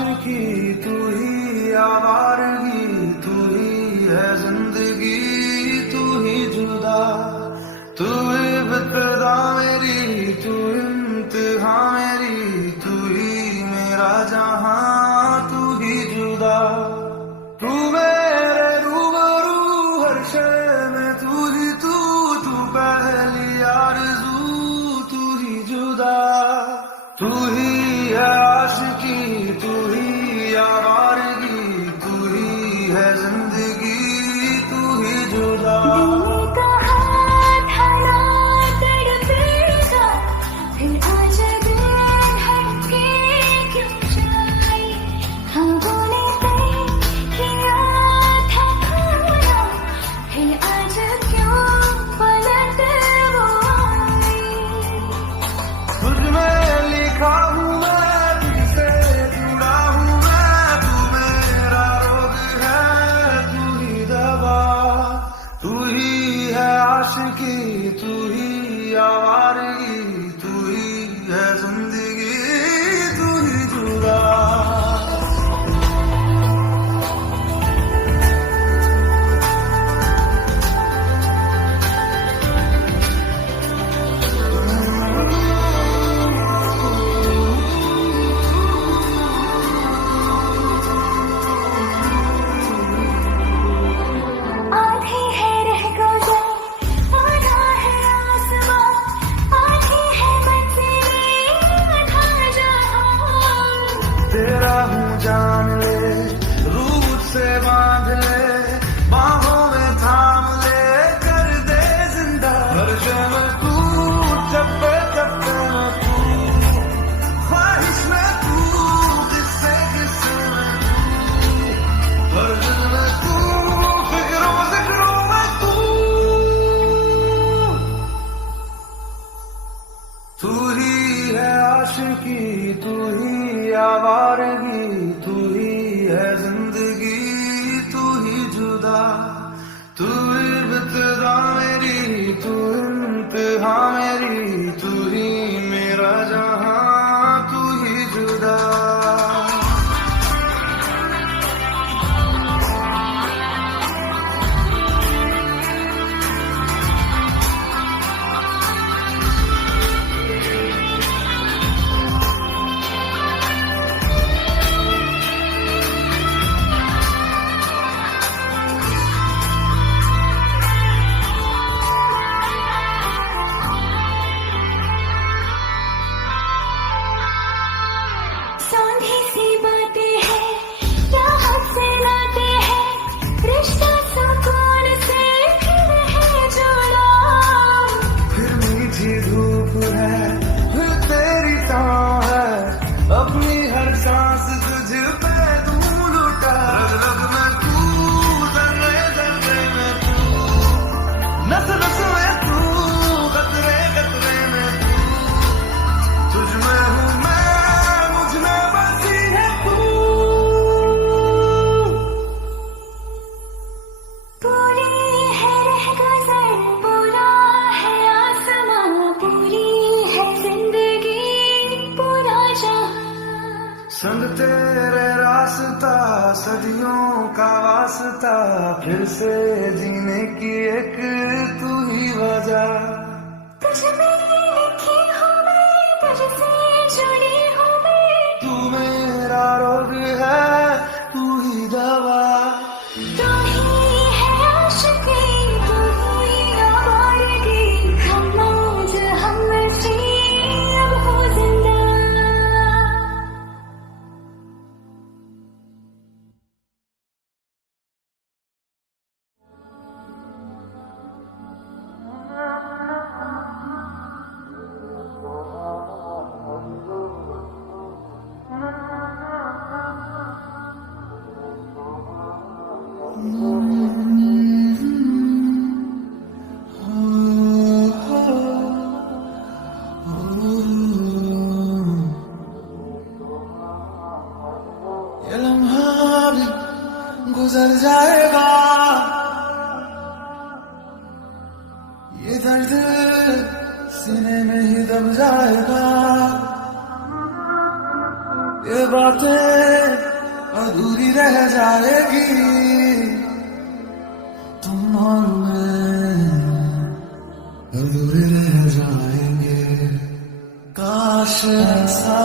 आशिकी तू ही आवारगी, तू ही है जिंदगी, तू ही जुदा, तू इब्तिदा मेरी, तू इम्तिहा मेरी, तू ही मेरा जहां, तू ही जुदा, तू मेरे रूबरू हर शय में, तू ही तू पहली आरज़ू, तू ही जुदा, तू ही है आशिकी, तू ही आवारगी, तू ही है जिंदगी, तू ही जुदा। आशिकी तू ही आवारगी, तू ही है जिंदगी, तू ही जुदा। तेरा हूँ जान ले, रूह से बांध ले, बाहों में थाम ले, कर दे जिंदा हर शय में तू, चप्पे चप्पे में तू, ख्वाहिश में तू, किस्से किस्से में तू, हर दिल में तू, फिक्रों जिक्रों में तू, तू ही है आशिकी, तू ही आवारगी, तू ही है जिंदगी, तू ही जुदा, तू इब्तिदा मेरी, तू इम्तिहा मेरी, तू ही मेरा जहां, तू ही जुदा। धूप है फिर तेरी छाँव है, अपनी हर सांस तुझ पे तू लुटा, रग रग में तू, जर्रे जर्रे में तू, नस नस में तू, कतरे कतरे में तू, तुझ में हूँ मैं, मुझ में बसी है तू, पूरी है रहगज़र, पूरा है आसमां, पूरी है जिंदगी, पूरा जहां, संग तेरे रास्ता, सदियों का वास्ता, फिर से जीने की एक तू ही वजह, तुझ में ही लिखी हूँ मैं, तुझसे जुड़ी हूँ मैं, तू मेरा रोग है, तू ही दवा, तू ही है आशिकी, तू ही आवारगी, हम मौज हम नशी, अब हो जिंदा। ये लम्हा भी गुजर जाएगा, ये दर्द सीने में ही दब जाएगा, ये बातें अधूरी रह जाएगी, तुम और मैं अधूरे रह जाएंगे। काश ऐसा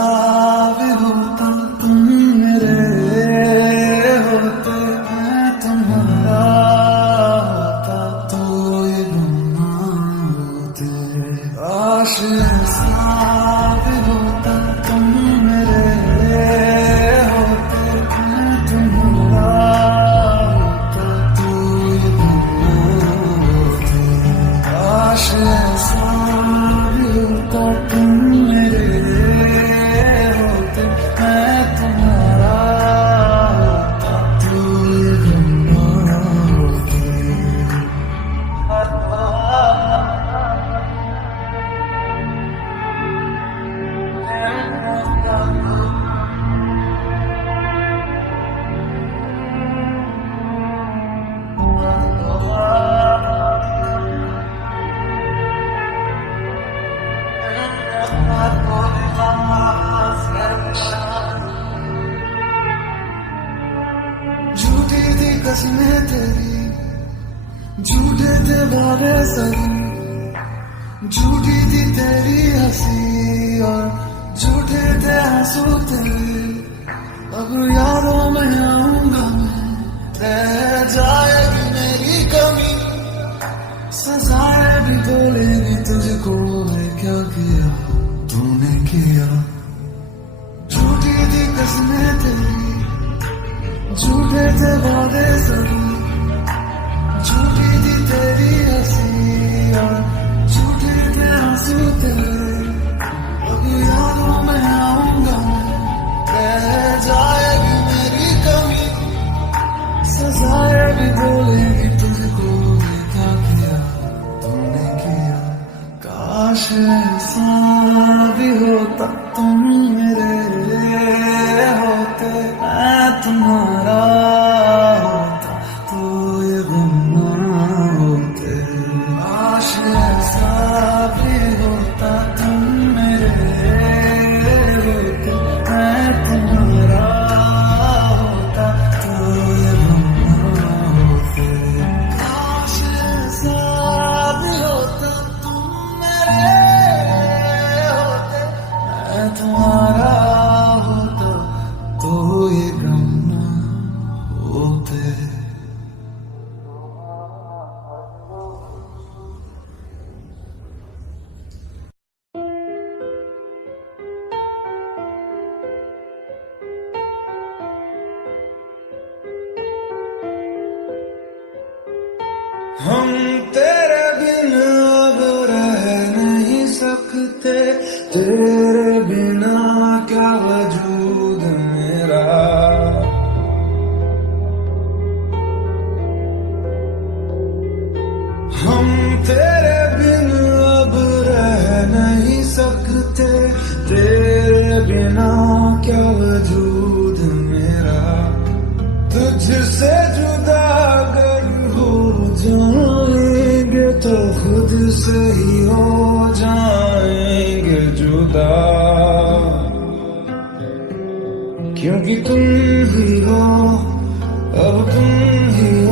भी होता तुम मेरे होते, मैं तुम्हारा होता तो ये गुना होते। काश ऐसा भी होता तुम मेरे होते, मैं तुम्हारा होता तो ये गुना होते। काश ऐसा भी होता तुम मेरे होते, मैं तुम्हारा होता तो ये गुना होते। झूठी थी कसमें तेरी, झूठे थे वादे सही, झूठी थी तेरी हंसी और झूठे थे आंसू तेरे। अब यादों में आऊंगा मैं, रह जाएगी मेरी कमी, सजाए भी बोलेगी तुझको, मैं क्या किया तूने किया। झूठी थी कसमें तेरी, झूठे थे वादे सही, झूठी थी तेरी हंसी और झूठे थे आंसू तेरे। अब यादों में आऊंगा मैं, रह जाएगी मेरी कमी, सजाए भी बोलेगी तुझको, ये क्या किया तूने किया। काश ऐसा भी होता तुम मेरे होते, मैं तुम्हारा होता तो ये गुना होते। काश ऐसा भी होता तुम मेरे होते, मैं तुम्हारा होता तो ये गुना होते। काश ऐसा भी होता तुम मेरे होते, मैं तुम्हारा होता तो ये गम ना होते। हम तेरे बिन अब रह नहीं सकते, तेरे बिना क्या वजूद मेरा। हम तेरे बिन अब रह नहीं सकते, तेरे बिना क्या वजूद मेरा। तुझसे जुदा अगर हो जाएंगे तो खुद से ही हो जाएंगे जुदा, क्योंकि तुम ही हो, अब तुम ही